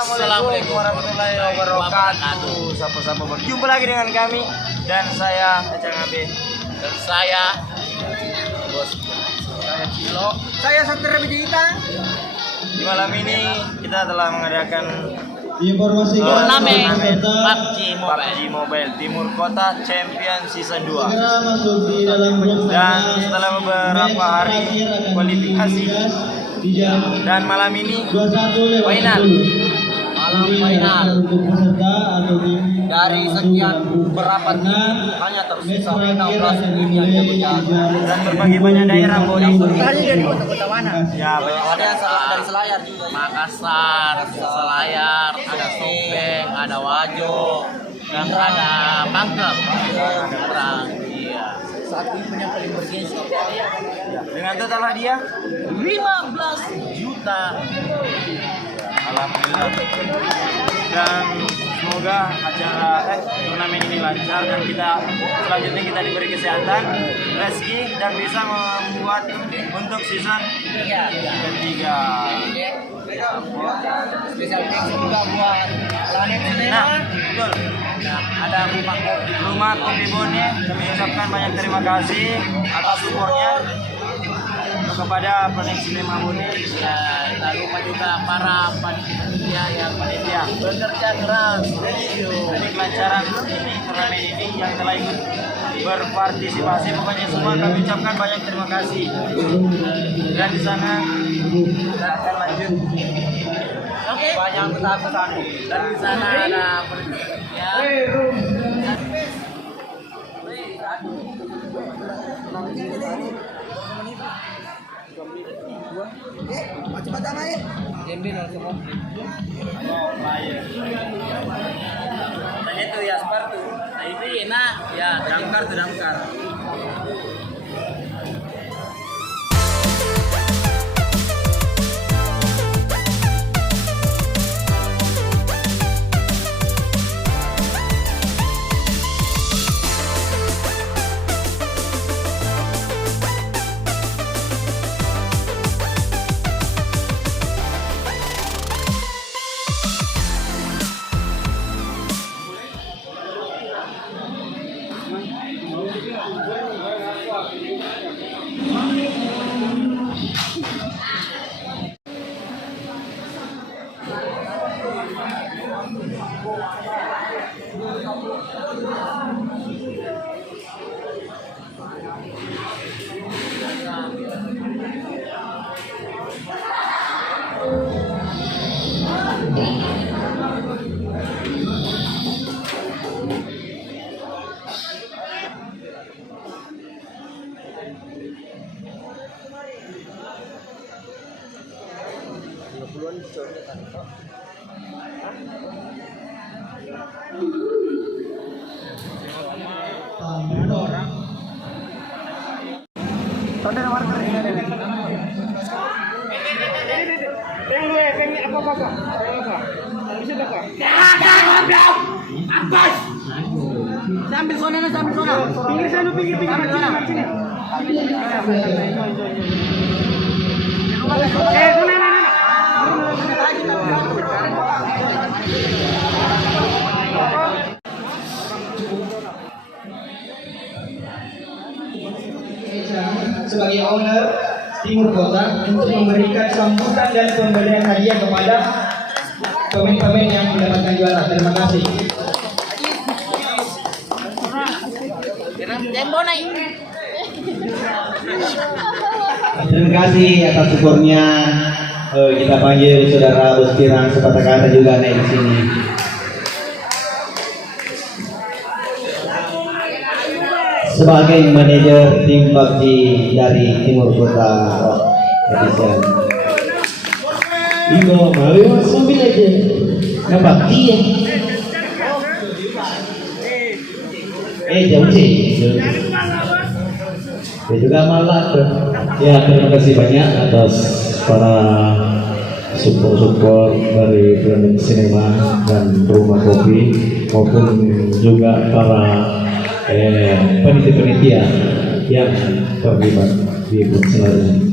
Assalamualaikum warahmatullahi wabarakatuh. Sapa-sapa berjumpa lagi dengan kami dan saya Acang Abe Dan saya Bos. Saya Cilo. Saya Satria Wijita. Di malam ini kita telah mengadakan informasi turnamen PUBG Mobile Timur Kota Champion Season 2. segera masuk di dalam grup Dan setelah beberapa hari kualifikasi dan malam ini final. malam final untuk peserta atau tim dari sekian berapa tim hanya tersisa 16 tim yang berjalan Dan berbagai banyak daerah Bodi. dari kota-kota mana? Ya, banyak Ada yang daerah. dari Selayar juga. Makassar, Selayar, ada Sopeng, ada Wajo, dan ada Pangkep. Ada perang. Iya. Satu tim yang paling bergengsi. Dengan total hadiah 15 juta. alhamdulillah. Dan semoga acara turnamen ini lancar dan kita selanjutnya kita diberi kesehatan, rezeki dan bisa membuat untuk season ketiga. Spesial thanks juga buat Planet Cinema. Nah, betul. Nah, ada Rumah Kopi Bone, kami ucapkan banyak terima kasih atas supportnya kepada Planet Cinema Bone. ya, tak lupa juga para panitia yang bekerja keras. Jadi kelancaran ini turnamen ini yang telah ikut berpartisipasi, pokoknya semua kami ucapkan banyak terima kasih. Dan di sana kita akan lanjut. Oke. Banyak pesan-pesan. Dan di sana ada ya. Nah itu ya Spartu. Nah itu enak ya, damkar tuh damkar. Sambil sana. Pinggir sana, pinggir sini. sebagai owner Timur Kota untuk memberikan sambutan dan pemberian hadiah kepada pemain-pemain yang mendapatkan juara. Terima kasih. Terima kasih atas supportnya. Kita panggil saudara Bos Pirang sepatah kata juga naik di sini. Sebagai manajer tim PUBG dari Timur Kota Edition. Ibu mau mas mobil aja. Nggak PUBG ya? Jauh sih. Ya juga malah tuh. Ya terima kasih banyak atas para support dari Planet Cinema dan Rumah Kopi maupun juga para panitia-panitia yang terlibat di pelaksanaan.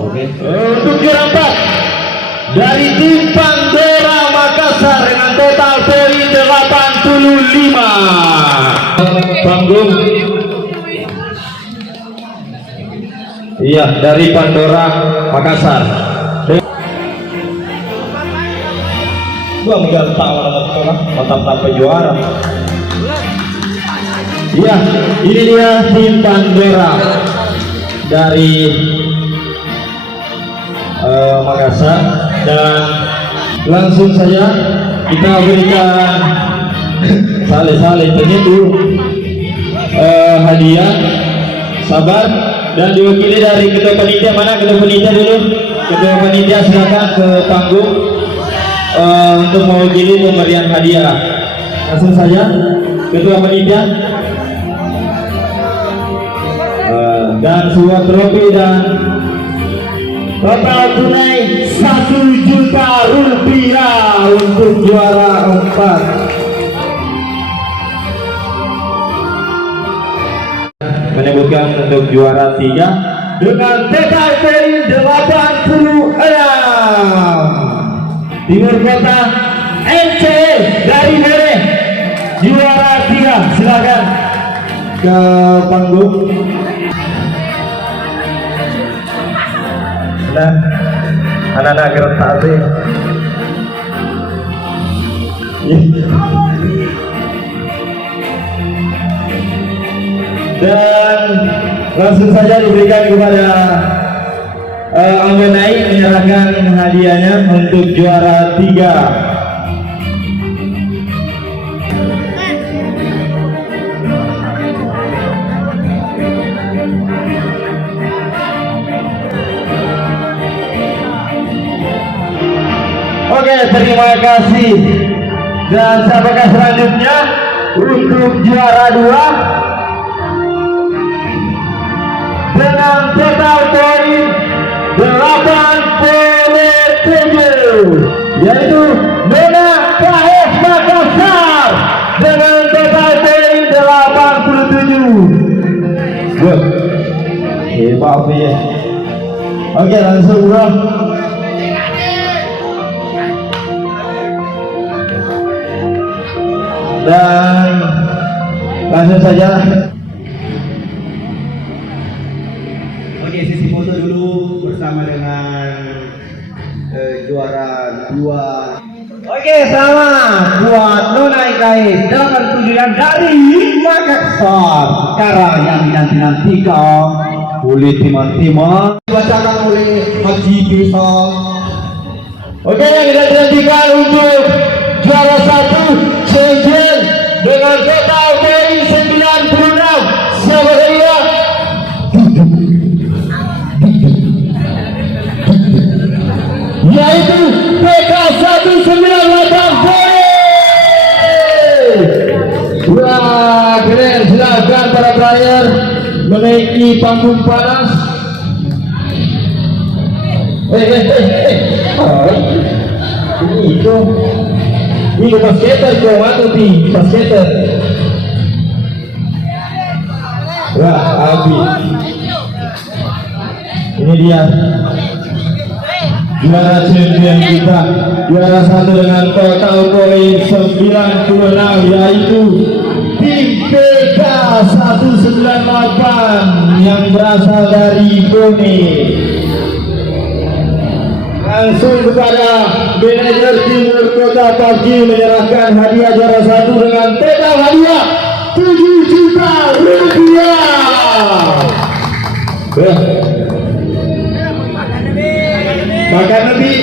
Oke. Untuk juara 4 dari tim Pandora Makassar dengan total poin 85. Panggung. Iya, dari Pandora Makassar. Gua menggantang orang mantap sampai juara. Iya, ini dia tim Pandora dari Makassar, dan langsung saja kita berikan saleh penyetu hadiah. Sabar, dan diwakili dari ketua panitia. Mana ketua panitia dulu? Ketua panitia silakan ke panggung untuk mewakili pemberian hadiah. Langsung saja ketua panitia. Dan sebuah trofi dan total tunai 1 juta rupiah untuk juara 4. Menyebutkan untuk juara 3 dengan total poin 86. Timur Kota MC dari Mereh juara 3. Silakan ke panggung. Nah, anak-anak geretak sih. Dan langsung saja diberikan kepada Anggonai menyerahkan hadiahnya untuk juara 3. Oke, terima kasih. Dan siapakah selanjutnya untuk juara 2 dengan total poin 87, yaitu Nona KS Makassar dengan total poin 87. Good. Hebat ya. Oke, langsung bro. Dan langsung saja. Oke, sesi foto dulu bersama dengan juara 2. Oke, selamat buat Nona IKS 87 dari Makassar. Sekarang yang dinanti-nantikan oleh teman-teman dibacakan oleh Haji Besar. Oke, yang dinantikan untuk juara 1 Shenzhen dengan total poin 96. Siapa dia? Yaitu PK 198 poin. Wah, keren. Silakan para player menaiki panggung panas. Ini itu. Ini basketer kau atau di basketer? Wah, Abi. Ini dia juara champion kita, juara 1 dengan total poin 96, yaitu tim PK 198 yang berasal dari Bone. Langsung kepada manajer Timur Kota PUBG menyerahkan hadiah juara 1 dengan total hadiah 7 juta rupiah. Makan Nabi.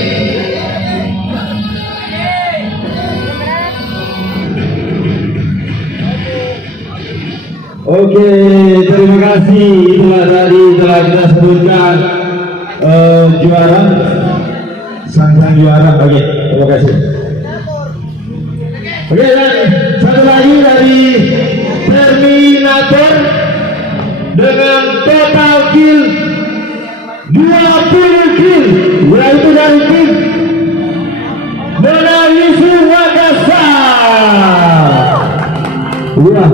Oke, terima kasih. Itulah tadi telah kita sebutkan juara, sang juara. Oke, terima kasih. Oke, dan satu lagi dari Terminator dengan total kill 20 kill, yaitu dari tim Menangisi Makassar. Wah,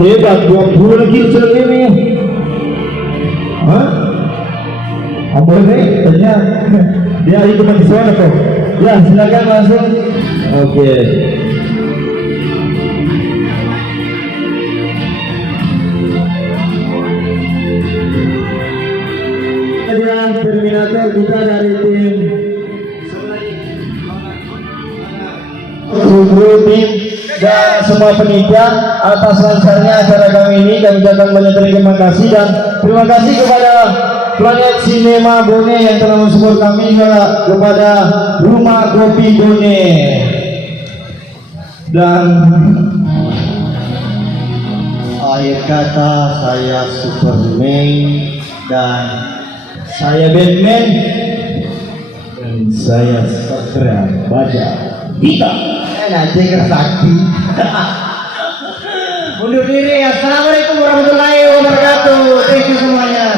hebat, 20 kill sendiri. Hah? Apa ini? Ternyata Dia itu di sana kok. Ya, silakan langsung. Oke. Kemudian terminator kita dari tim tim dan semua penitia atas lancarnya acara kami ini. Kami ucapkan banyak terima kasih dan terima kasih kepada Planet Cinema Bone yang telah mensupport kami, juga kepada Rumah Kopi Bone dan Akhir kata saya Superman dan saya Batman dan saya Satria Baja Kita. nanti sakti. Undur diri. Assalamualaikum warahmatullahi wabarakatuh. Thank you semuanya.